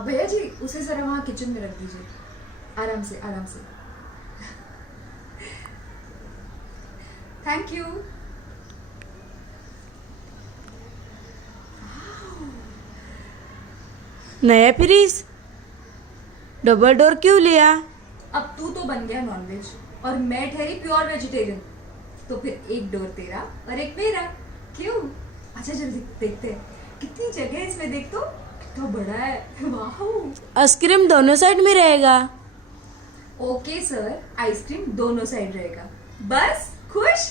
भैया जी उसे जरा वहाँ किचन में रख दीजिए, आराम से आराम से। Thank you. नया फ्रिज डबल डोर क्यों लिया? अब तू तो बन गया नॉनवेज और मैं ठहरी प्योर वेजिटेरियन, तो फिर एक डोर तेरा और एक मेरा। क्यों? अच्छा जल्दी देखते हैं कितनी जगह है इसमें, देख तो कितना बड़ा है। वाह। आइसक्रीम दोनों साइड में रहेगा। ओके सर, आइसक्रीम दोनों साइड रहेगा, बस खुश।